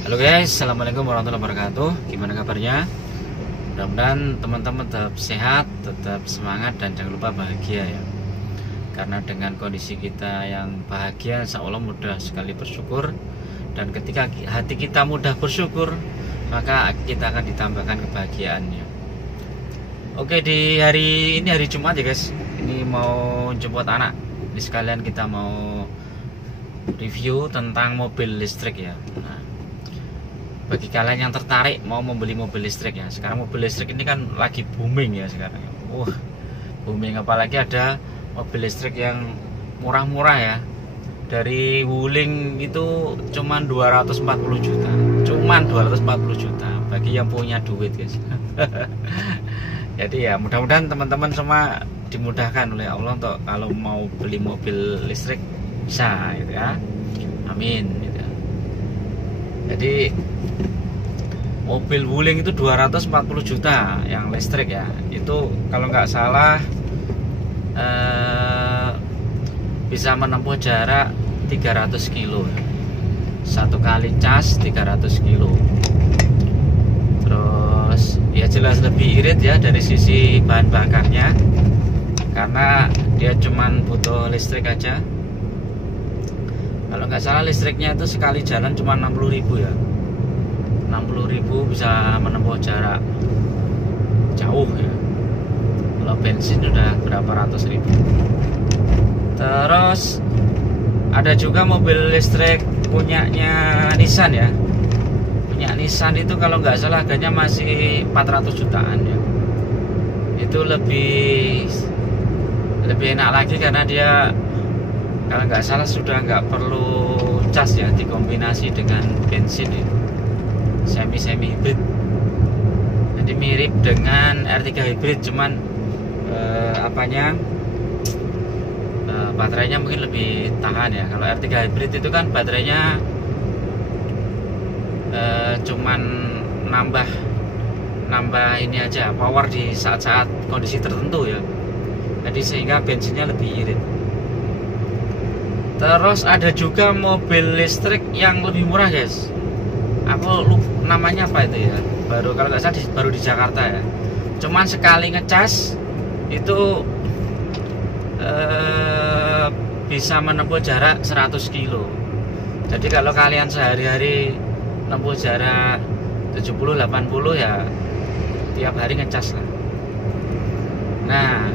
Halo guys, assalamualaikum warahmatullahi wabarakatuh. Gimana kabarnya? Mudah-mudahan teman-teman tetap sehat, tetap semangat, dan jangan lupa bahagia ya. Karena dengan kondisi kita yang bahagia, insya Allah mudah sekali bersyukur. Dan ketika hati kita mudah bersyukur, maka kita akan ditambahkan kebahagiaannya. Oke, di hari ini hari Jumat ya guys. Ini mau jemput anak. Ini sekalian kita mau review tentang mobil listrik ya. Nah, bagi kalian yang tertarik mau membeli mobil listrik ya, sekarang mobil listrik ini kan lagi booming ya sekarang. Booming, apalagi ada mobil listrik yang murah-murah ya. Dari Wuling itu cuman 240 juta. Cuman 240 juta bagi yang punya duit guys. Jadi ya mudah-mudahan teman-teman semua dimudahkan oleh Allah untuk kalau mau beli mobil listrik bisa gitu ya. Amin gitu. Jadi mobil Wuling itu 240 juta yang listrik ya. Itu kalau nggak salah bisa menempuh jarak 300 kilo. Satu kali cas 300 kilo. Terus ya jelas lebih irit ya dari sisi bahan bakarnya. Karena dia cuman butuh listrik aja. Kalau nggak salah listriknya itu sekali jalan cuma 60.000 ya. 60.000 bisa menempuh jarak jauh ya. Kalau bensin udah berapa ratus ribu. Terus ada juga mobil listrik punyanya Nissan ya. Punya Nissan itu kalau nggak salah harganya masih 400 jutaan ya. Itu lebih enak lagi karena dia kalau nggak salah sudah nggak perlu cas ya, dikombinasi dengan bensin ya. Semi hybrid. Jadi mirip dengan R3 hybrid, cuman baterainya mungkin lebih tahan ya. Kalau R3 hybrid itu kan baterainya cuman nambah ini aja, power di saat-saat kondisi tertentu ya. Jadi sehingga bensinnya lebih irit. Terus ada juga mobil listrik yang lebih murah guys. Aku lupa namanya apa itu ya. Kalau nggak salah baru di Jakarta ya. Cuman sekali ngecas itu bisa menempuh jarak 100 kilo. Jadi kalau kalian sehari-hari menempuh jarak 70-80 ya tiap hari ngecas lah. Nah,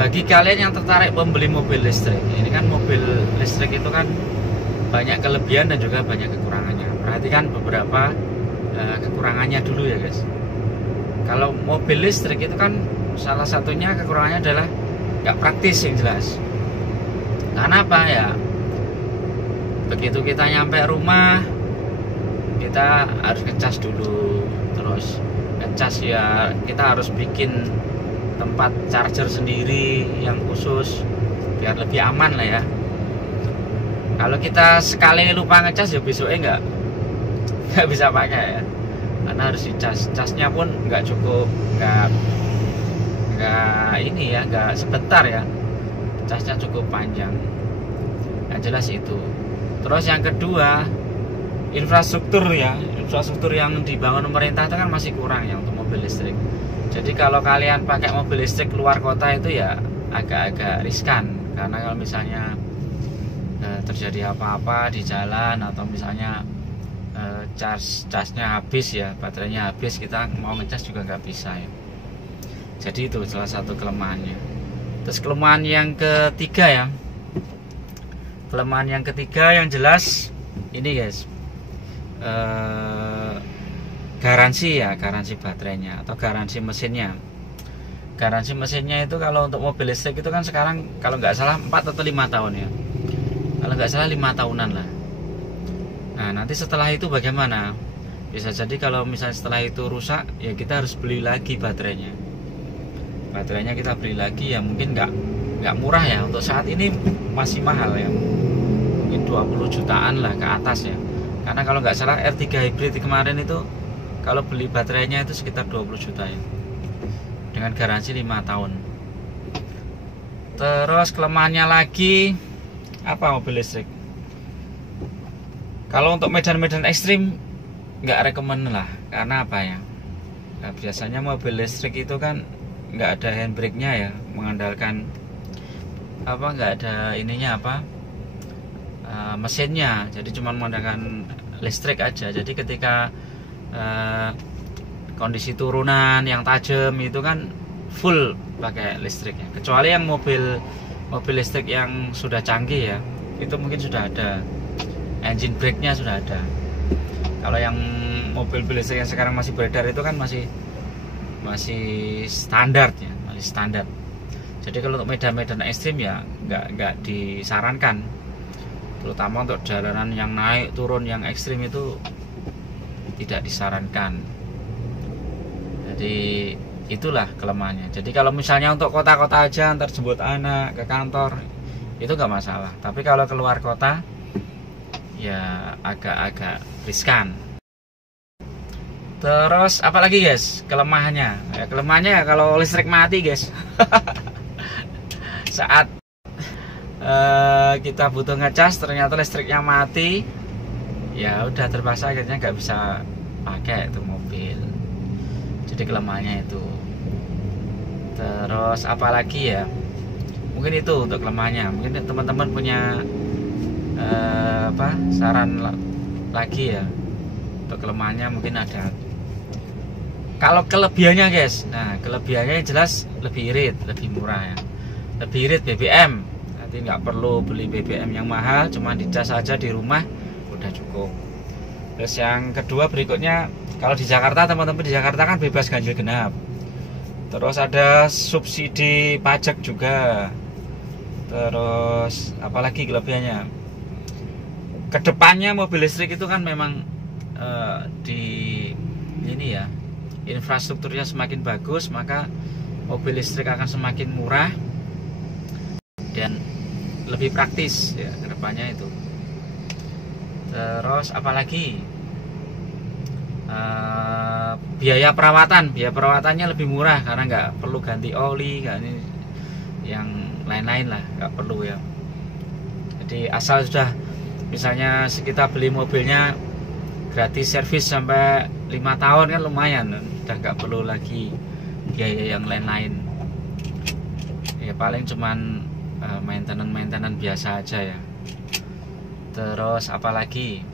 bagi kalian yang tertarik membeli mobil listrik, ini kan mobil listrik itu kan banyak kelebihan dan juga banyak kekurangannya. Perhatikan beberapa kekurangannya dulu ya guys. Kalau mobil listrik itu kan salah satunya kekurangannya adalah nggak praktis yang jelas. Karena apa ya? Begitu kita nyampe rumah, kita harus ngecas dulu. Terus ngecas ya kita harus bikin tempat charger sendiri yang khusus biar lebih aman lah ya. Kalau kita sekali lupa ngecas ya besoknya nggak bisa pakai ya, karena harus dicas. Casnya pun nggak cukup, nggak sebentar ya, casnya cukup panjang. Yang jelas itu. Terus yang kedua, infrastruktur yang dibangun pemerintah itu kan masih kurang ya untuk mobil listrik. Jadi kalau kalian pakai mobil listrik keluar kota itu ya agak-agak riskan, karena kalau misalnya terjadi apa-apa di jalan atau misalnya casnya habis ya, baterainya habis, kita mau ngecas juga nggak bisa ya. Jadi itu salah satu kelemahannya. Terus kelemahan yang ketiga yang jelas ini guys, garansi baterainya atau garansi mesinnya. Garansi mesinnya itu kalau untuk mobil listrik itu kan sekarang kalau nggak salah 4 atau 5 tahun ya. Kalau nggak salah 5 tahunan lah. Nah nanti setelah itu bagaimana? Bisa jadi kalau misalnya setelah itu rusak ya kita harus beli lagi baterainya. Baterainya kita beli lagi ya, mungkin nggak murah ya. Untuk saat ini masih mahal ya. Mungkin 20 jutaan lah ke atas ya. Karena kalau nggak salah R3 hybrid kemarin itu kalau beli baterainya itu sekitar 20 juta ya. Dengan garansi 5 tahun. Terus kelemahannya lagi apa mobil listrik? Kalau untuk medan-medan ekstrim nggak rekomen lah, karena apa ya? Nah, biasanya mobil listrik itu kan nggak ada handbrake-nya ya, mengandalkan apa, nggak ada ininya apa, mesinnya, jadi cuma mengandalkan listrik aja. Jadi ketika kondisi turunan yang tajam itu kan full pakai listriknya, kecuali yang mobil listrik yang sudah canggih ya, itu mungkin sudah ada engine brake-nya, sudah ada. Kalau yang mobil listrik yang sekarang masih beredar itu kan masih standar ya, masih standar. Jadi kalau untuk medan-medan ekstrim ya nggak disarankan, terutama untuk jalanan yang naik turun yang ekstrim itu tidak disarankan. Jadi itulah kelemahannya. Jadi kalau misalnya untuk kota-kota aja, antar jemput anak ke kantor, itu nggak masalah. Tapi kalau keluar kota ya agak riskan. Terus apalagi guys kelemahannya? Ya, kelemahannya ya kalau listrik mati guys. Saat kita butuh ngecas ternyata listriknya mati, ya udah terpaksa akhirnya nggak bisa pakai itu mobil. Jadi kelemahannya itu. Terus apalagi ya? Mungkin itu untuk kelemahannya. Mungkin teman-teman punya saran lagi ya untuk kelemahannya, mungkin ada. Kalau kelebihannya guys, nah kelebihannya jelas lebih irit, lebih murah ya, lebih irit BBM. Nanti nggak perlu beli BBM yang mahal, cuma dicas aja di rumah udah cukup. Terus yang kedua berikutnya, kalau di Jakarta, teman-teman di Jakarta kan bebas ganjil genap. Terus ada subsidi pajak juga. Terus apalagi kelebihannya? Kedepannya mobil listrik itu kan memang infrastrukturnya semakin bagus, maka mobil listrik akan semakin murah dan lebih praktis ya kedepannya itu. Terus apalagi biaya perawatannya lebih murah karena nggak perlu ganti oli, nggak ini yang lain-lain lah, nggak perlu ya. Jadi asal sudah misalnya kita beli mobilnya gratis servis sampai 5 tahun kan lumayan, udah nggak perlu lagi biaya yang lain-lain ya, paling cuman maintenance biasa aja ya. Terus apalagi,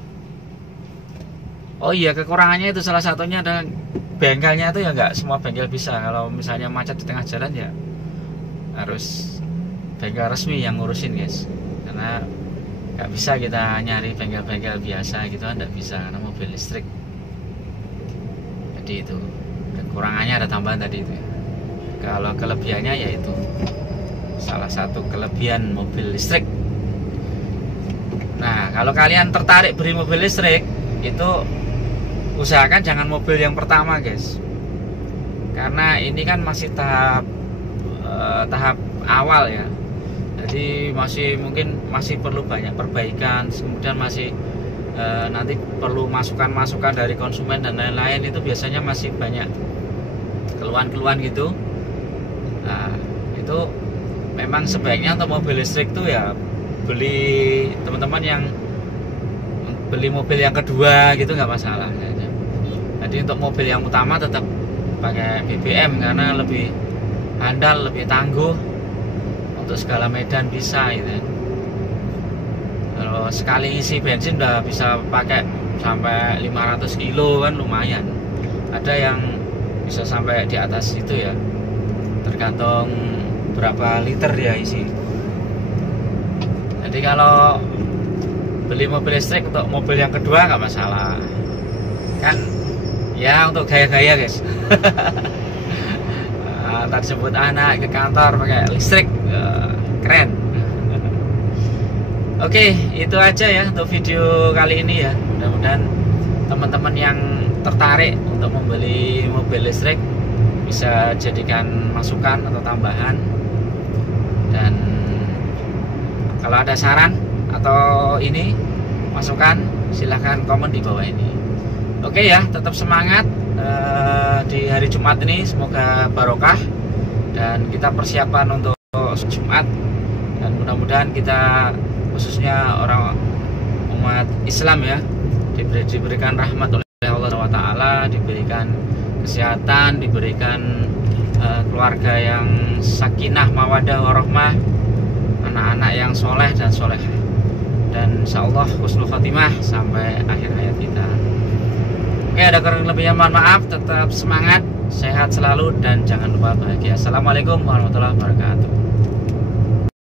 oh iya kekurangannya itu salah satunya ada bengkelnya itu ya, nggak semua bengkel bisa. Kalau misalnya macet di tengah jalan ya harus bengkel resmi yang ngurusin guys, karena nggak bisa kita nyari bengkel-bengkel biasa gitu kan, nggak bisa karena mobil listrik. Jadi itu kekurangannya, ada tambahan tadi itu ya. Kalau kelebihannya yaitu salah satu kelebihan mobil listrik. Nah kalau kalian tertarik beli mobil listrik, itu usahakan jangan mobil yang pertama guys, karena ini kan masih tahap awal ya. Jadi mungkin masih perlu banyak perbaikan, kemudian masih nanti perlu masukan dari konsumen dan lain-lain. Itu biasanya masih banyak keluhan-keluhan gitu. Nah itu memang sebaiknya untuk mobil listrik tuh ya beli, teman-teman yang beli mobil yang kedua gitu nggak masalah. Jadi untuk mobil yang utama tetap pakai BBM karena lebih handal, lebih tangguh untuk segala medan bisa gitu. Kalau sekali isi bensin udah bisa pakai sampai 500 kilo kan lumayan. Ada yang bisa sampai di atas itu ya, tergantung berapa liter dia isi. Jadi kalau beli mobil listrik untuk mobil yang kedua nggak masalah kan ya, untuk gaya-gaya guys. Antar jemput anak ke kantor pakai listrik, keren. Oke, itu aja ya untuk video kali ini ya. Mudah-mudahan teman-teman yang tertarik untuk membeli mobil listrik bisa jadikan masukan atau tambahan. Dan kalau ada saran atau ini masukan, silahkan komen di bawah ini. Oke ya, tetap semangat di hari Jumat ini, semoga barokah dan kita persiapan untuk Jumat, dan mudah-mudahan kita khususnya orang umat Islam ya, diberikan rahmat oleh Allah SWT, diberikan kesehatan, diberikan keluarga yang sakinah, mawadah, warahmah, anak-anak yang soleh dan soleh, dan insyaallah husnul khotimah sampai akhir hayat kita. Oke, ada kurang lebihnya mohon maaf. Tetap semangat, sehat selalu, dan jangan lupa bahagia. Assalamualaikum warahmatullahi wabarakatuh.